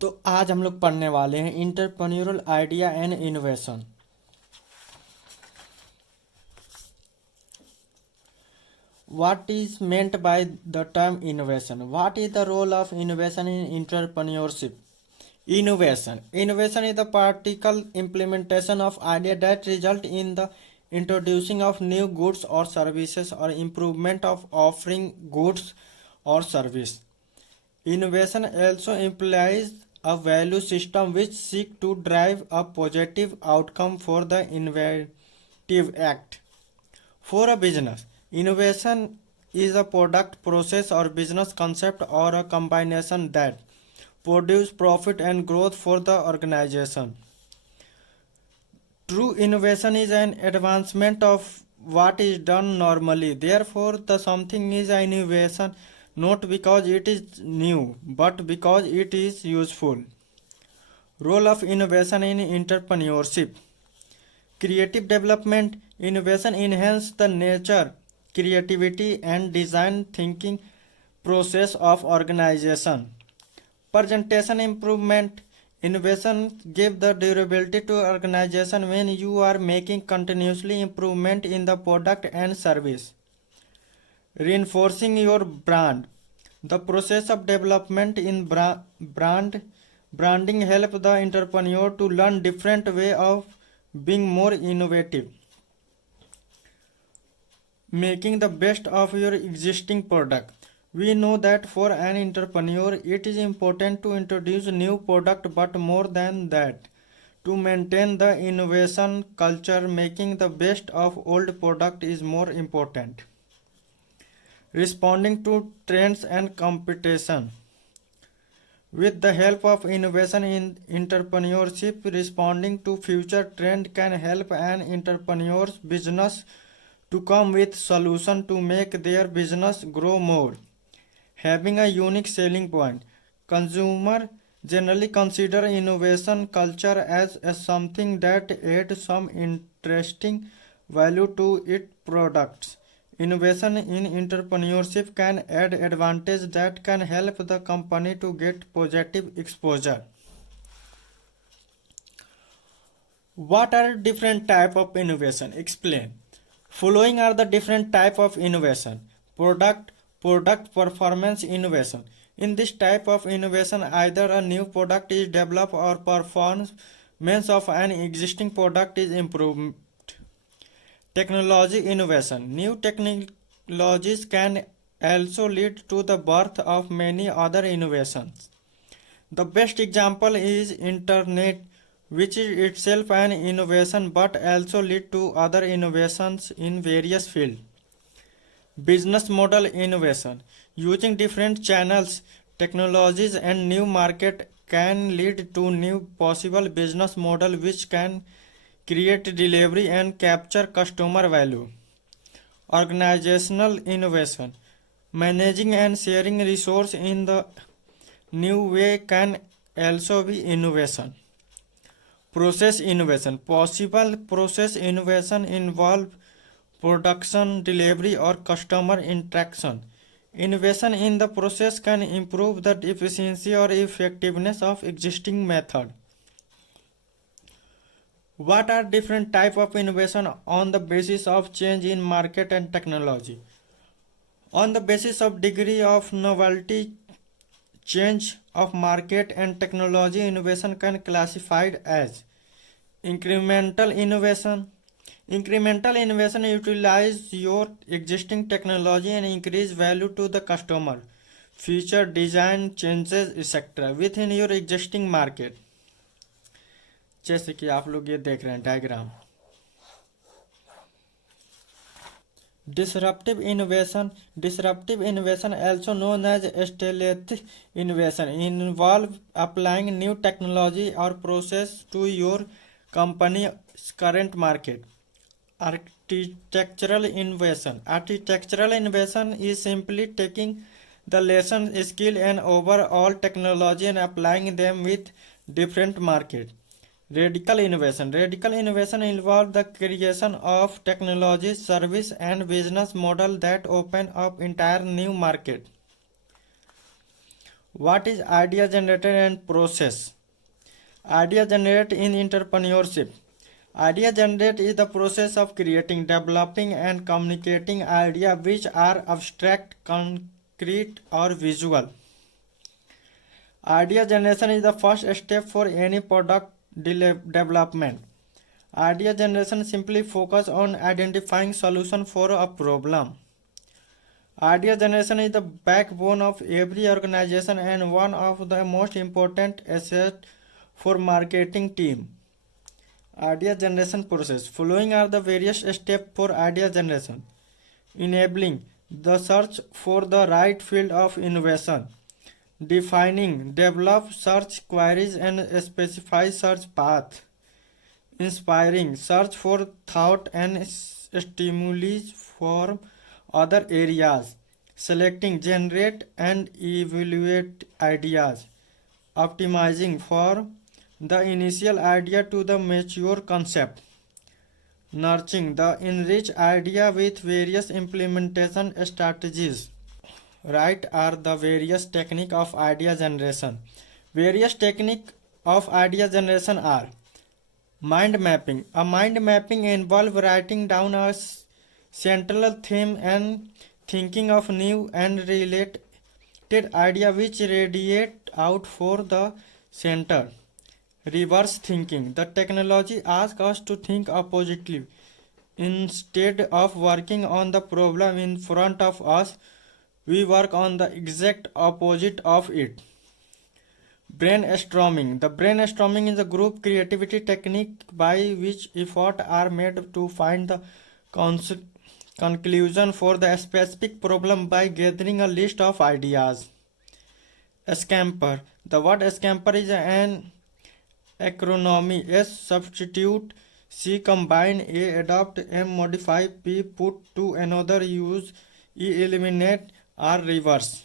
तो आज हम लोग पढ़ने वाले हैं entrepreneurial idea and innovation. What is meant by the term innovation? What is the role of innovation in entrepreneurship? Innovation is the practical implementation of idea that result in the introducing of new goods or services or improvement of offering goods or service. Innovation also implies a value system which seek to drive a positive outcome for the innovative act. For a business, innovation is a product, process, or business concept or a combination that produce profit and growth for the organization. True innovation is an advancement of what is done normally. Therefore, the something is an innovation not because it is new, but because it is useful. Role of innovation in entrepreneurship. Creative development. Innovation enhance the nature, creativity and design thinking process of organization. Presentation improvement. Innovation give the durability to organization when you are making continuously improvement in the product and service. Reinforcing your brand. The process of development in branding help the entrepreneur to learn different way of being more innovative. Making the best of your existing product. We know that for an entrepreneur it is important to introduce new product, but more than that, to maintain the innovation culture, making the best of old product is more important. Responding to trends and competition. With the help of innovation in entrepreneurship, responding to future trend can help an entrepreneur's business to come with solution to make their business grow more. Having a unique selling point. Consumer generally consider innovation culture as something that adds some interesting value to its products. Innovation in entrepreneurship can add advantage that can help the company to get positive exposure. What are different type of innovation? Explain. Following are the different type of innovation. Product performance innovation. In this type of innovation, either a new product is developed or performance of an existing product is improved. Technology innovation. New technologies can also lead to the birth of many other innovations. The best example is internet, which is itself an innovation but also lead to other innovations in various fields. Business model innovation. Using different channels, technologies and new market can lead to new possible business model which can create delivery and capture customer value. Organizational innovation. Managing and sharing resource in the new way can also be innovation. Process innovation. Possible process innovation involve production, delivery or customer interaction. Innovation in the process can improve the efficiency or effectiveness of existing method. What are different type of innovation on the basis of change in market and technology? On the basis of degree of novelty, change of market and technology, innovation can classified as incremental innovation. Incremental innovation utilize your existing technology and increase value to the customer. Feature design changes etc. within your existing market. जैसे कि आप लोग ये देख रहे हैं diagram. Disruptive innovation also known as stealth innovation involve applying new technology or process to your company's current market. Architectural innovation is simply taking the lesson, skill and overall technology and applying them with different market. Radical innovation involves the creation of technology, service and business model that open up entire new market. What is idea generator and process? Idea generate in entrepreneurship. Idea generate is the process of creating, developing, and communicating ideas which are abstract, concrete, or visual. Idea generation is the first step for any product development. Idea generation simply focus on identifying solution for a problem. Idea generation is the backbone of every organization and one of the most important assets for marketing team. Idea generation process. Following are the various steps for idea generation. Enabling the search for the right field of innovation. Defining, develop search queries and specify search path. Inspiring, search for thought and stimuli for other areas. Selecting, generate and evaluate ideas. Optimizing for the initial idea to the mature concept. Nurturing the enriched idea with various implementation strategies. Right are the various technique of idea generation. Various technique of idea generation are mind mapping. A mind mapping involves writing down a central theme and thinking of new and related idea which radiate out for the center. Reverse thinking. The technology asks us to think oppositely. Instead of working on the problem in front of us, we work on the exact opposite of it. Brainstorming. The brainstorming is a group creativity technique by which efforts are made to find the conclusion for the specific problem by gathering a list of ideas. Scamper. The word scamper is an acronym. S substitute, C combine, A adopt, M modify, P put to another use, E eliminate, R reverse.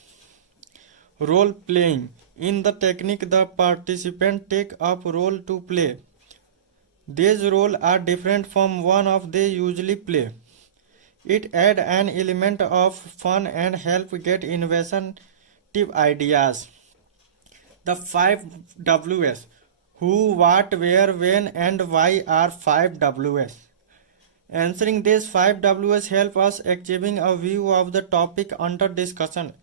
Role playing. In the technique, the participant take up role to play. These roles are different from one of they usually play. It add an element of fun and help get innovative ideas. The 5 Ws. Who, what, where, when, and why are 5 Ws. Answering these 5 Ws help us achieving a view of the topic under discussion,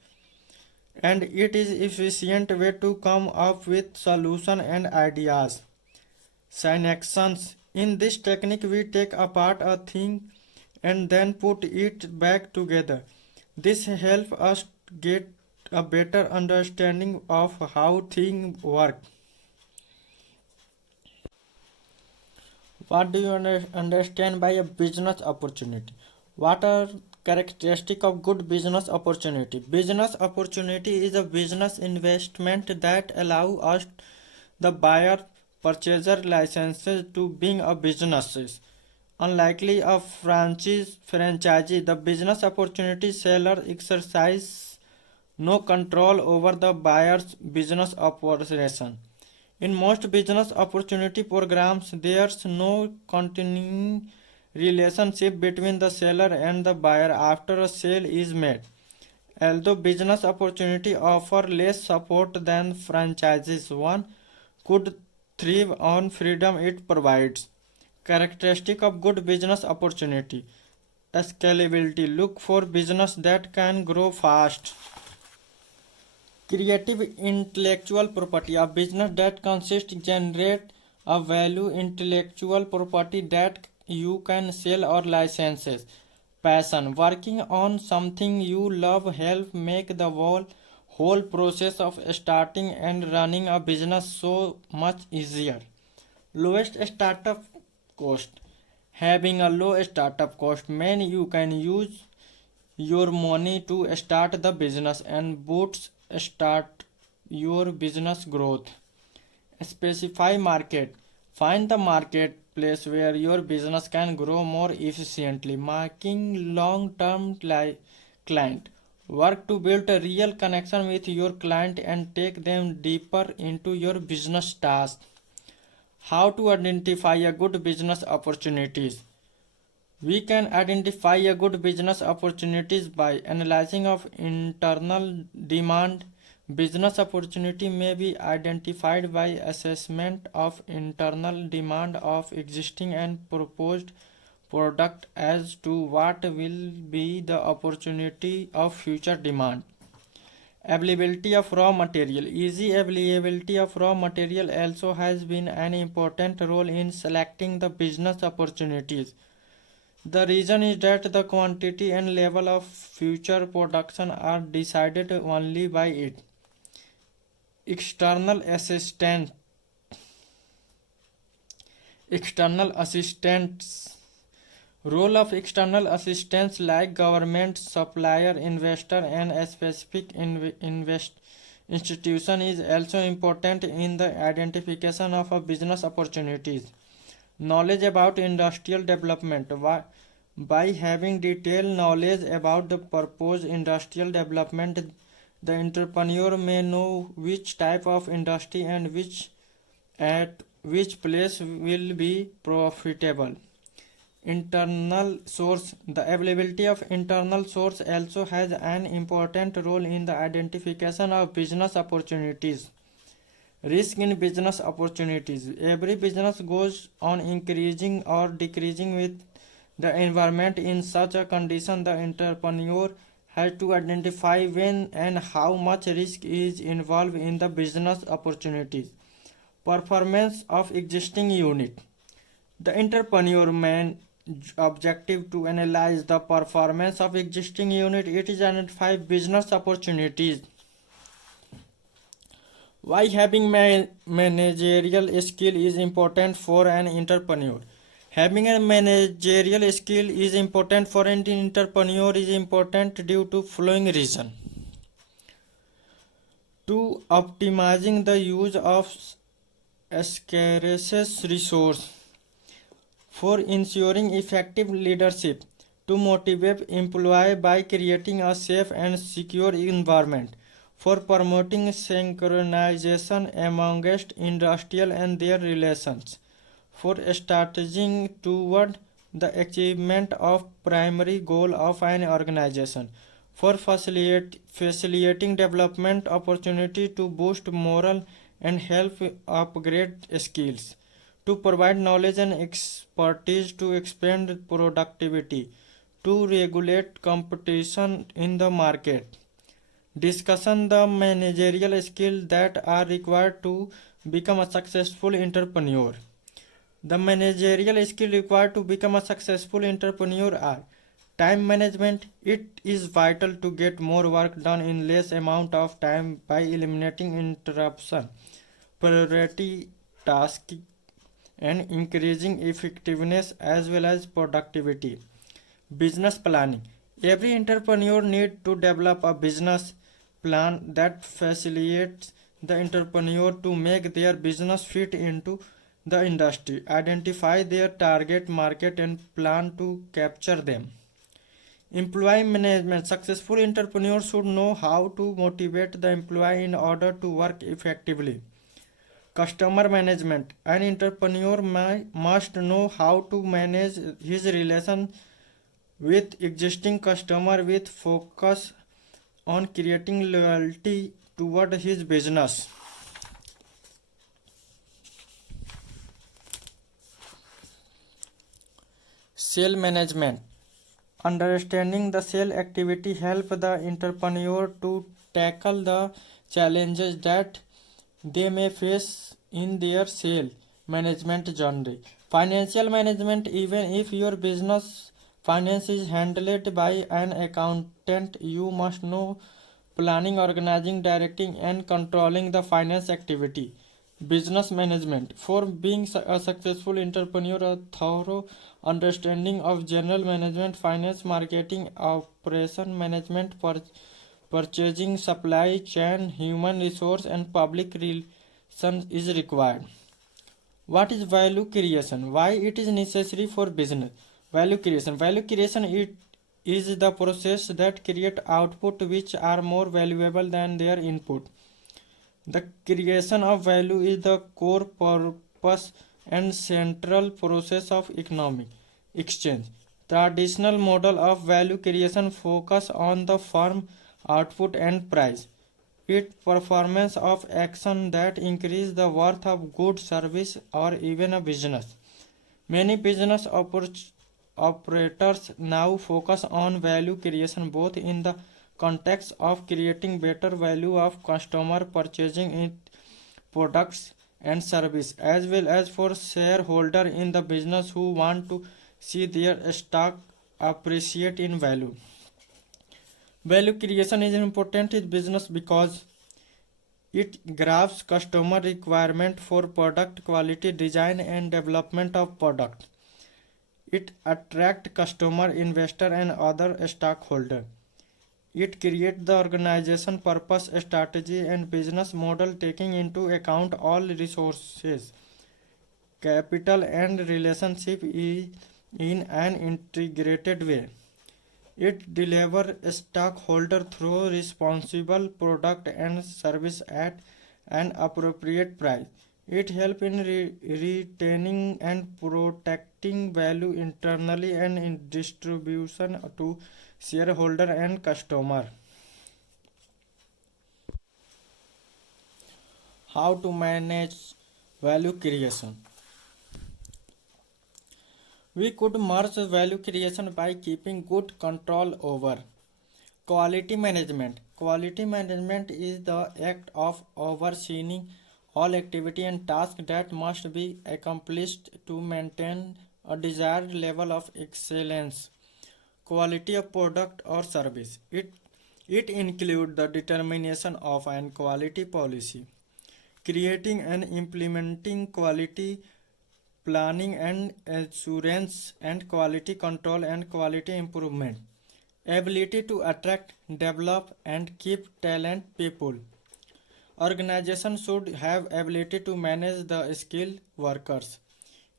and it is efficient way to come up with solution and ideas. Synactions. In this technique, we take apart a thing and then put it back together. This helps us get a better understanding of how things work. What do you understand by a business opportunity? What are characteristics of good business opportunity? Business opportunity is a business investment that allow us the buyer purchaser licenses to being a businesses. Unlikely a franchisee, the business opportunity seller exercise no control over the buyer's business operation. In most business opportunity programs, there's no continuing relationship between the seller and the buyer after a sale is made. Although business opportunity offer less support than franchises, one could thrive on freedom it provides. Characteristic of good business opportunity: scalability. Look for business that can grow fast. Creative intellectual property. A business that consists generate a value intellectual property that you can sell or licenses. Passion. Working on something you love help make the whole process of starting and running a business so much easier. Lowest startup cost. Having a low startup cost means you can use your money to start the business and start your business growth. Specify market. Find the marketplace where your business can grow more efficiently. Marking long-term client. Work to build a real connection with your client and take them deeper into your business task. How to identify a good business opportunities? We can identify a good business opportunities by analyzing of internal demand, Business opportunity may be identified by assessment of internal demand of existing and proposed product as to what will be the opportunity of future demand. Availability of raw material. Easy availability of raw material also has been an important role in selecting the business opportunities. The reason is that the quantity and level of future production are decided only by it. External assistant external assistants role of external assistants like government, supplier, investor, and a specific institution is also important in the identification of a business opportunities. Knowledge about industrial development. By having detailed knowledge about the proposed industrial development, the entrepreneur may know which type of industry and at which place will be profitable. Internal source. The availability of internal source also has an important role in the identification of business opportunities. Risk in business opportunities. Every business goes on increasing or decreasing with the environment. In such a condition, the entrepreneur has to identify when and how much risk is involved in the business opportunities. Performance of existing unit. The entrepreneur main objective to analyze the performance of existing unit. It is identify business opportunities. Why having managerial skill is important for an entrepreneur. Having a managerial skill is important for an entrepreneur is important due to following reason. To optimizing the use of scarce resource, for ensuring effective leadership, to motivate employees by creating a safe and secure environment, for promoting synchronization amongst industrial and their relations, for strategizing toward the achievement of primary goal of an organization, for facilitating development opportunity to boost morale and help upgrade skills, to provide knowledge and expertise to expand productivity, to regulate competition in the market. Discussion the managerial skills that are required to become a successful entrepreneur. The managerial skills required to become a successful entrepreneur are time management. It is vital to get more work done in less amount of time by eliminating interruption, priority tasks, and increasing effectiveness as well as productivity. Business planning. Every entrepreneur needs to develop a business plan that facilitates the entrepreneur to make their business fit into the industry, identify their target market, and plan to capture them. Employee management. Successful entrepreneurs should know how to motivate the employee in order to work effectively. Customer management. An entrepreneur must know how to manage his relation with existing customer with focus on creating loyalty toward his business. Sale management. Understanding the sale activity help the entrepreneur to tackle the challenges that they may face in their sale management journey. Financial management. Even if your business finance is handled by an accountant, you must know planning, organizing, directing, and controlling the finance activity. Business management. For being a successful entrepreneur, a thorough understanding of general management, finance, marketing, operation management, purchasing, supply chain, human resource, and public relations is required. What is value creation? Why it is necessary for business? Value creation. Value creation it is the process that create output which are more valuable than their input. The creation of value is the core purpose and central process of economic exchange. Traditional model of value creation focus on the firm output and price. It performance of action that increase the worth of good service or even a business. Many business operators now focus on value creation both in the context of creating better value of customer purchasing it products and service as well as for shareholder in the business who want to see their stock appreciate in value. Value creation is important in business because it grabs customer requirement for product quality design and development of product. It attract customer, investor and other stakeholder. It creates the organization purpose, strategy and business model taking into account all resources, capital and relationship in an integrated way. It delivers stockholder through responsible product and service at an appropriate price. It helps in retaining and protecting value internally and in distribution to shareholder and customer. How to manage value creation? We could merge value creation by keeping good control over quality management. Quality management is the act of overseeing all activity and tasks that must be accomplished to maintain a desired level of excellence. Quality of product or service. It includes the determination of an quality policy, creating and implementing quality planning and assurance and quality control and quality improvement, ability to attract, develop and keep talent people. Organization should have ability to manage the skilled workers.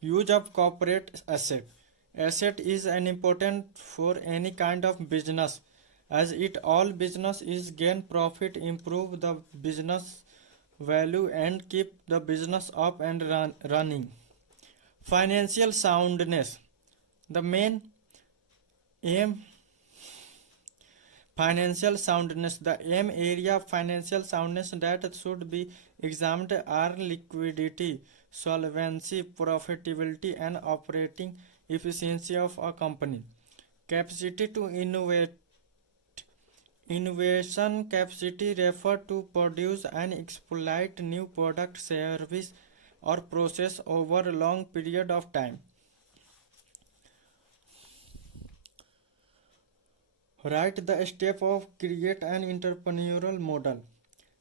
Use of corporate asset. Asset is an important for any kind of business as it all business is gain profit, improve the business value and keep the business up and running. Financial soundness. The main aim financial soundness. The aim area of financial soundness that should be examined are liquidity, solvency, profitability, and operating efficiency of a company. Capacity to innovate. Innovation capacity refer to produce and exploit new product, service, or process over a long period of time. Write the step of create an entrepreneurial model.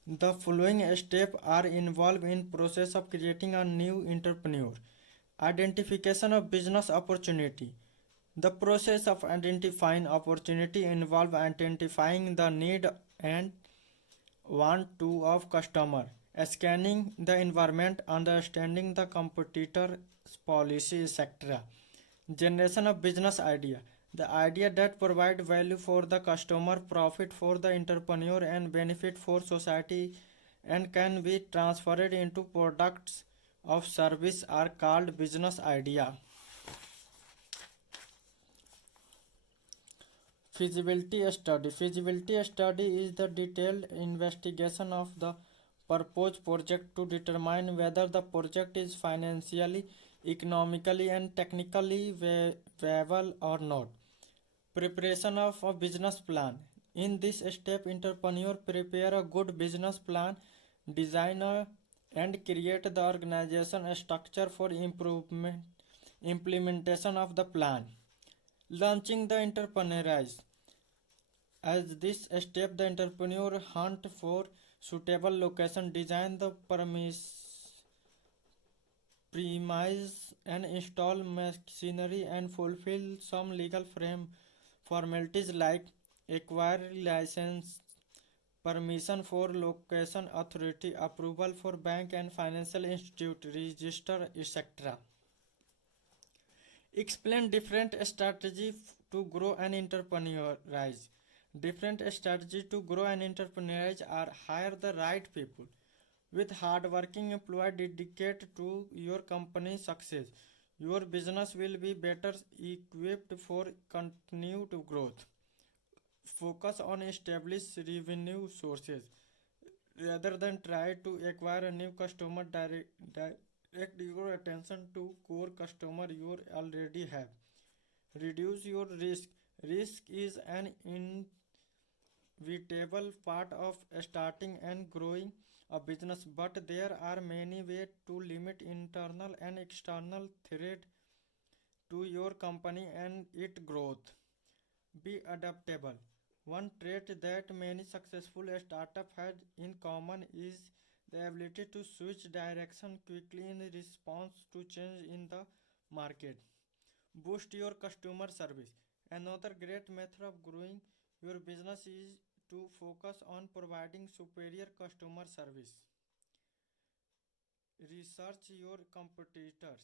The following steps are involved in process of creating a new entrepreneur. Identification of business opportunity. The process of identifying opportunity involves identifying the need and want to of customer, scanning the environment, understanding the competitor policy, etc. Generation of business idea. The idea that provide value for the customer, profit for the entrepreneur and benefit for society and can be transferred into products of service are called business idea. Feasibility study. Feasibility study is the detailed investigation of the proposed project to determine whether the project is financially, economically, and technically viable or not. Preparation of a business plan. In this step, entrepreneur prepare a good business plan, design and create the organization structure for implementation of the plan. Launching the enterprise. As this step, the entrepreneur hunt for suitable location, design the premise and install machinery and fulfill some legal formalities like acquire license, permission for location authority, approval for bank and financial institute, register, etc. Explain different strategy to grow an enterprise. Different strategy to grow an enterprise are hire the right people with hardworking employee dedicated to your company's success. Your business will be better equipped for continued growth. Focus on established revenue sources. Rather than try to acquire a new customer, direct your attention to core customer you already have. Reduce your risk. Risk is an inevitable part of starting and growing a business, but there are many ways to limit internal and external threat to your company and its growth. Be adaptable. One trait that many successful startups have in common is the ability to switch direction quickly in response to change in the market. Boost your customer service. Another great method of growing your business is to focus on providing superior customer service. Research your competitors.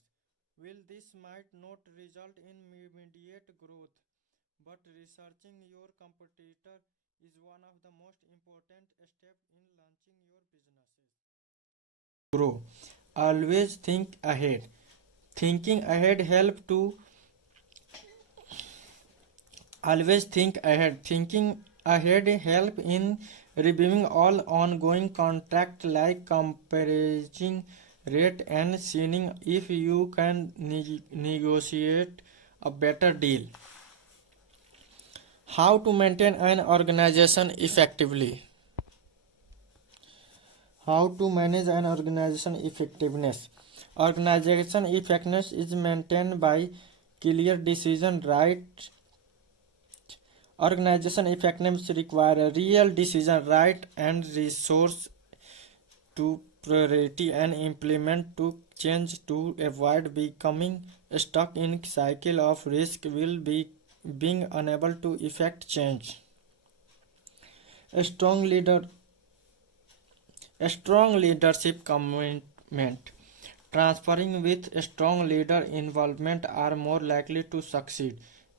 While this might not result in immediate growth, but researching your competitor is one of the most important steps in launching your businesses. Grow. Always think ahead. Thinking ahead help to always think ahead. Thinking ahead help in reviewing all ongoing contract like comparing rate and seeing if you can negotiate a better deal. How to maintain an organization effectively. How to manage an organization effectiveness. Organization effectiveness is maintained by clear decision right. Organization effectiveness require a real decision right and resource to priority and implement to change to avoid becoming stuck in cycle of risk will be being unable to effect change. A strong leader A strong leadership commitment. Transferring with a strong leader involvement are more likely to succeed,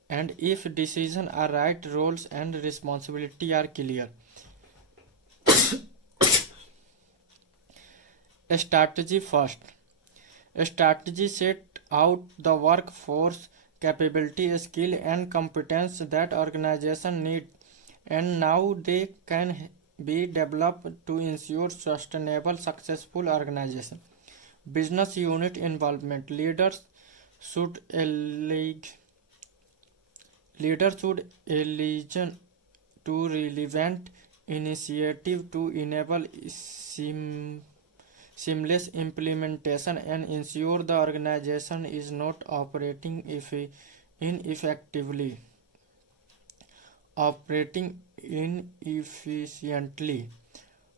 and if decisions are right, roles and responsibility are clear. A strategy first. A strategy set out the workforce capability, skill, and competence that organization need, and now they can be developed to ensure sustainable, successful organization. Business unit involvement. Should elege Leaders should listen to relevant initiative to enable seamless implementation and ensure the organization is not operating ineffectively, operating inefficiently.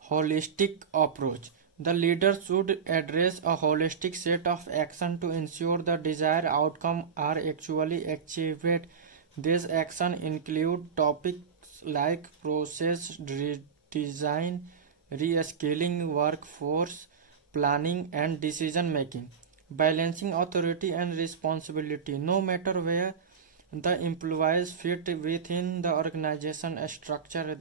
Holistic approach. The leader should address a holistic set of action to ensure the desired outcome are actually achieved. These actions include topics like process redesign, reskilling, workforce planning, and decision making. Balancing authority and responsibility. No matter where the employees fit within the organization structure,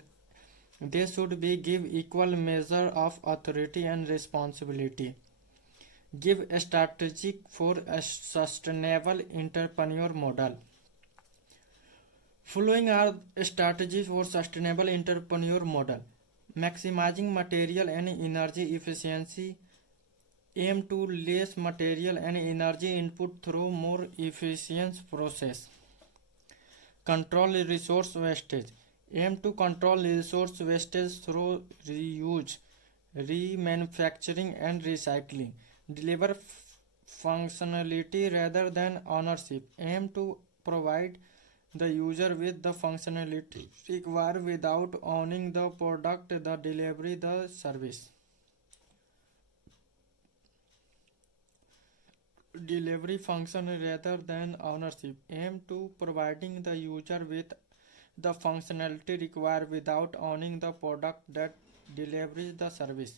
they should be give equal measure of authority and responsibility. Give a strategy for a sustainable entrepreneur model. Following are strategies for sustainable entrepreneur model. Maximizing material and energy efficiency. Aim to less material and energy input through more efficient process. Control resource wastage. Aim to control resource wastage through reuse, remanufacturing, and recycling. Deliver functionality rather than ownership. Aim to provide the user with the functionality required without owning the product, the delivery, the service. Delivery function rather than ownership. Aim to providing the user with the functionality required without owning the product that delivers the service.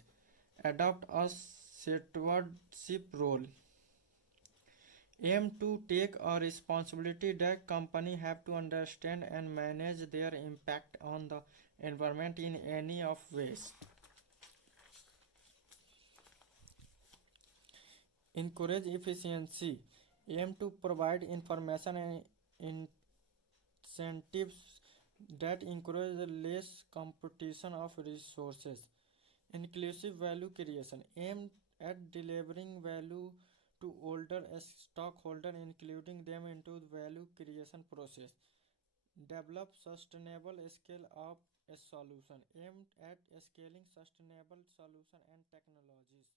Adopt a stewardship role. Aim to take a responsibility that company have to understand and manage their impact on the environment in any of ways. Encourage efficiency. Aim to provide information and incentives that encourage less competition of resources. Inclusive value creation aimed at delivering value to older as stockholder, including them into the value creation process. Develop sustainable scale up a solution aimed at scaling sustainable solution and technologies.